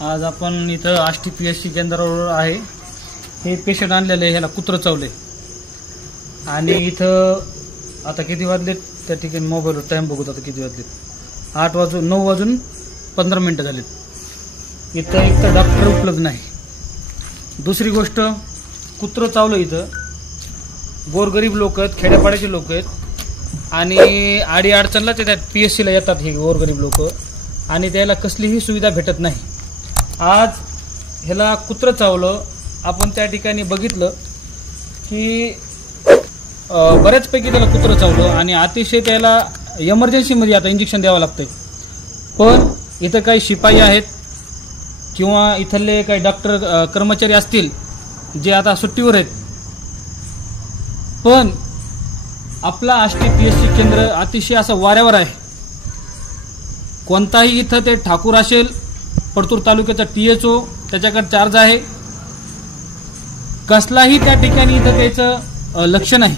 आज आपण इथं आष्टी PSC केंद्रावर आहे। हे पेशंट आणलेले ह्याला कुत्र चावले आणि इथं आता किती वाजलेत त्या ठिकाणी मोबाईलवर टाइम बघत आता किती वाजलेत 9 वाजून 15 मिनिटं झालीत। इथं एक तर डॉक्टर उपलब्ध नाही। दुसरी गोष्ट कुत्र चावलं इथं गोरगरीब लोक आहेत, खेड्यापाड्याचे लोक आहेत आणि आडी अडचणला ते त्यात PSC ला येतात हे गोरगरीब लोक आणि त्याला कसलीही सुविधा भेटत नाही। आज ह्याला कुत्र चावलं, आपण त्या ठिकाणी बघितलं की बऱ्याचपैकी त्याला कुत्र चावलं आणि अतिशय त्याला इमर्जन्सीमध्ये आता इंजेक्शन द्यावं लागतंय। पण इथं काही शिपाई आहेत किंवा इथले काही डॉक्टर कर्मचारी असतील जे आता सुट्टीवर आहेत, पण आपला आष्टी PSC केंद्र अतिशय असं वाऱ्यावर आहे। कोणताही इथं ते ठाकूर असेल, परतूर तालुक्याचा THO त्याच्याकडे चार्ज आहे, कसलाही त्या ठिकाणी इथं त्याचं लक्ष नाही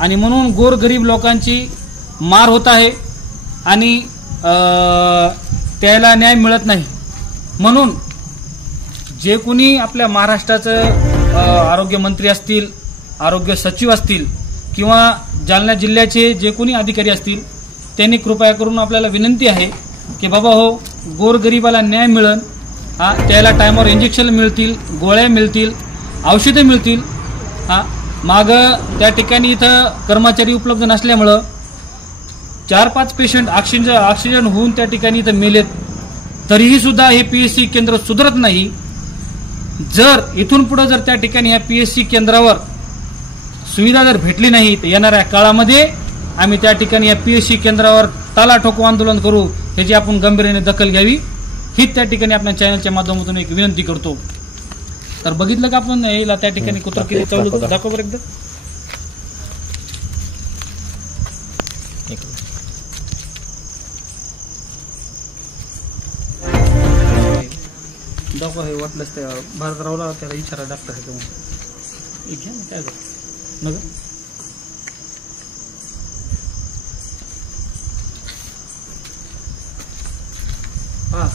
आणि म्हणून गोरगरीब लोकांची मार होत आहे आणि त्याला न्याय मिळत नाही। म्हणून जे कोणी आपल्या महाराष्ट्राचं आरोग्य मंत्री असतील, आरोग्य सचिव असतील किंवा जालना जिल्ह्याचे जे कोणी अधिकारी असतील त्यांनी कृपया करून आपल्याला विनंती आहे की बाबा हो, गोरगरिबाला न्याय मिळेल, त्याला टायमावर इंजेक्शन मिळतील, गोळ्या मिळतील, औषधे मिळतील। माग त्या ठिकाणी इथं कर्मचारी उपलब्ध नसल्यामुळं 4-5 पेशंट ऑक्सिजन होऊन त्या ठिकाणी इथं मेलेत, तरीही सुद्धा हे PSC केंद्र सुधारत नाही। जर इथून पुढे जर त्या ठिकाणी ह्या PSC केंद्रावर सुविधा जर भेटली नाही तर येणाऱ्या काळामध्ये आम्ही त्या ठिकाणी या PSC केंद्रावर ताला ठोको आंदोलन करू, ह्याची आपण गंभीर्याने दखल घ्यावी ही त्या ठिकाणी आपल्या चॅनलच्या माध्यमातून एक विनंती करतो। तर बघितलं का आपण याला त्या ठिकाणी कुत्र किती चावलं, दाखव बरं एकदा। दाखव, हे वाटलंच त्या भारतरावला त्याला इचारा डॉक्टर आहे का घ्या ना, काय नग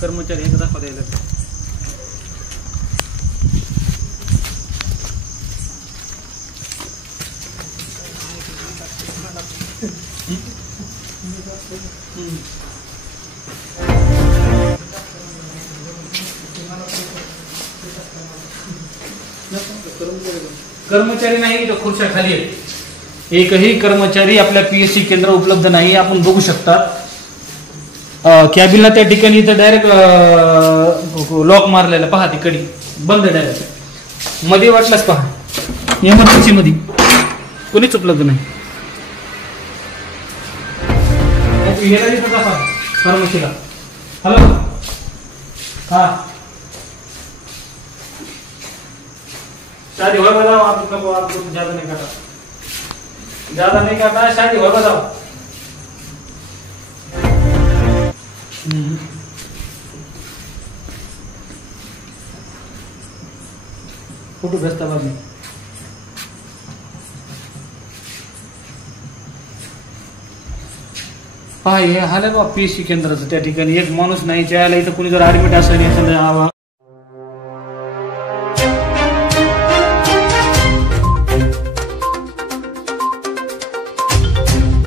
कर्मचारी हे दाखवा द्यायला कर्मचारी नाही तर खुर्च्या खाली आहेत। एकही कर्मचारी आपल्या PSC केंद्र उपलब्ध नाही। आपण बघू शकता कॅबिनला त्या ठिकाणी तर डायरेक्ट लॉक मारलेला पहा, ती कडी बंद डायरेक्ट मध्ये वाटलाच पहा, इमर्जन्सी मध्ये कोणीच उपलब्ध नाही। फार्मसीला हॅलो, शादी हो बताओ, आपको ज्यादा नहीं काटा, शादी हो बताओ। फोटो भेजता बाद में पहा, हे हाल आहे बा PSC केंद्राचं। त्या ठिकाणी एक माणूस नाही, ज्याला इथं कोणी जर ऍडमिट असेल